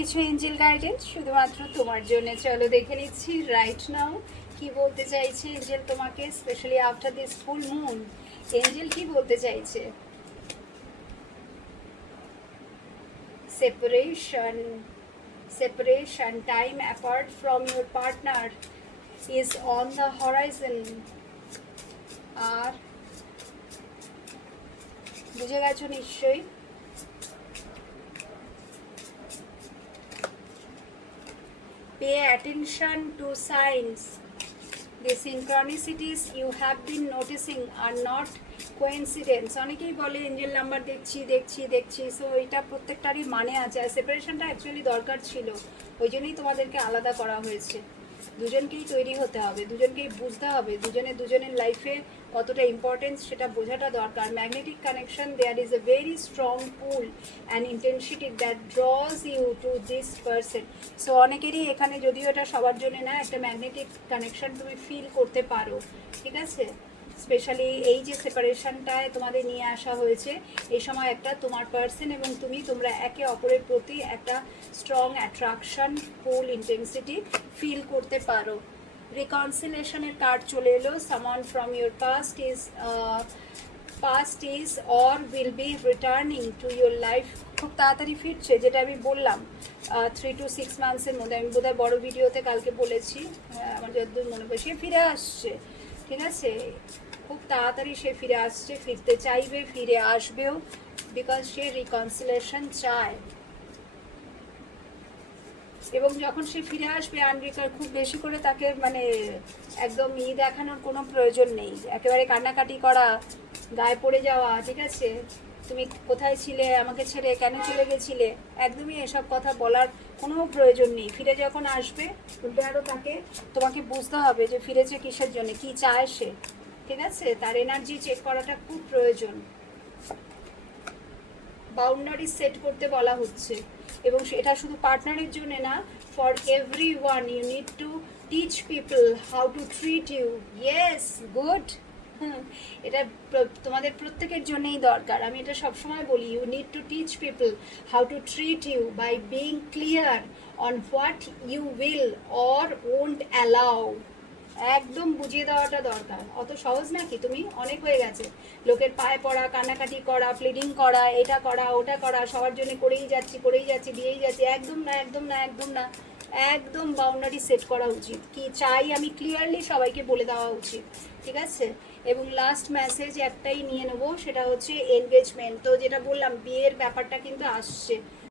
কিছু Angel guidance শুধুমাত্র তোমার জন্য। চলো দেখে নিচ্ছি রাইট নাও কি বলতে চাইছে এঞ্জেল তোমাকে, specially after this full moon. Angel কি বলতে চাইছে? separation time apart from your partner is on the horizon। আর বুঝে গেছো নিশ্চয়ই। Pay attention to signs. The synchronicities you have been noticing are not coincidence। অনেকেই বলে এঞ্জেল নাম্বার দেখছি so এটা প্রত্যেকটারই মানে আছে। আর সেপারেশনটা অ্যাকচুয়ালি দরকার ছিল, ওই জন্যই তোমাদেরকে আলাদা করা হয়েছে। দুজনকেই তৈরি হতে হবে, দুজনকেই বুঝতে হবে দুজনের লাইফে কতটা ইম্পর্টেন্স সেটা বোঝাটা দরকার। Magnetic connection, there is a very strong pull and intensity that draws you to this person. So অনেকেরই এখানে, যদিও এটা সবার জন্য না, একটা ম্যাগনেটিক কানেকশন তুমি ফিল করতে পারো, ঠিক আছে? স্পেশালি এই যে সেপারেশনটায় তোমাদের নিয়ে আসা হয়েছে, এই সময় একটা তোমার পার্সন এবং তোমরা একে অপরের প্রতি একটা স্ট্রং অ্যাট্রাকশন, পুল, ইন্টেন্সিটি ফিল করতে পারো। রিকনসিলেশনের কার্ড চলে এলো। Someone from your past is or will be returning to your life. খুব তাড়াতাড়ি ফিরছে, যেটা আমি বললাম 3 to 6 মান্থসের মধ্যে। আমি বোধহয় বড় ভিডিওতে কালকে বলেছি, আমার যতদূর মনে পড়ে, সে ফিরে আসছে, ঠিক আছে? খুব তাড়াতাড়ি সে ফিরে আসছে, ফিরতে চাইবে, ফিরে আসবেও, বিকজ সে রিকনসিলেশন চায়। এবং যখন সে ফিরে আসবে খুব বেশি করে তাকে মানে একদম দেখানোর কোনো প্রয়োজন নেই। একেবারে কান্নাকাটি করা, গায়ে পড়ে যাওয়া, ঠিক আছে, তুমি কোথায় ছিলে, আমাকে ছেড়ে কেন চলে গেছিলে, একদমই এসব কথা বলার কোনো প্রয়োজন নেই। ফিরে যখন আসবে, উল্টে আরও তোমাকে বুঝতে হবে যে ফিরেছে কিসের জন্য, কি চায় সে, ঠিক আছে? তার এনার্জি চেক করাটা খুব প্রয়োজন। বাউন্ডারি সেট করতে বলা হচ্ছে, এবং এটা শুধু পার্টনারের জন্য না, for every one. You need to teach people how to treat you. Yes, good. এটা তোমাদের প্রত্যেকের জন্যই দরকার। আমি এটা সবসময় বলি, you need to teach people how to treat you by being clear on what you will or won't allow. একদম বুঝিয়ে দেওয়াটা দরকার। অত সহজ নাকি? তুমি অনেক হয়ে গেছে লোকের পায়ে পড়া, কান্নাকাটি করা, প্লিডিং করা, এটা করা ওটা করা, সবার জন্য করেই যাচ্ছি দিয়েই যাচ্ছি। একদম না, একদম না, একদম না। একদম বাউন্ডারি সেট করা উচিত। কি চাই আমি ক্লিয়ারলি সবাইকে বলে দেওয়া উচিত, ঠিক আছে? এবং লাস্ট মেসেজ একটাই নিয়ে নেবো, সেটা হচ্ছে এনগেজমেন্ট। তো যেটা বললাম, বিয়ের ব্যাপারটা কিন্তু আসছে।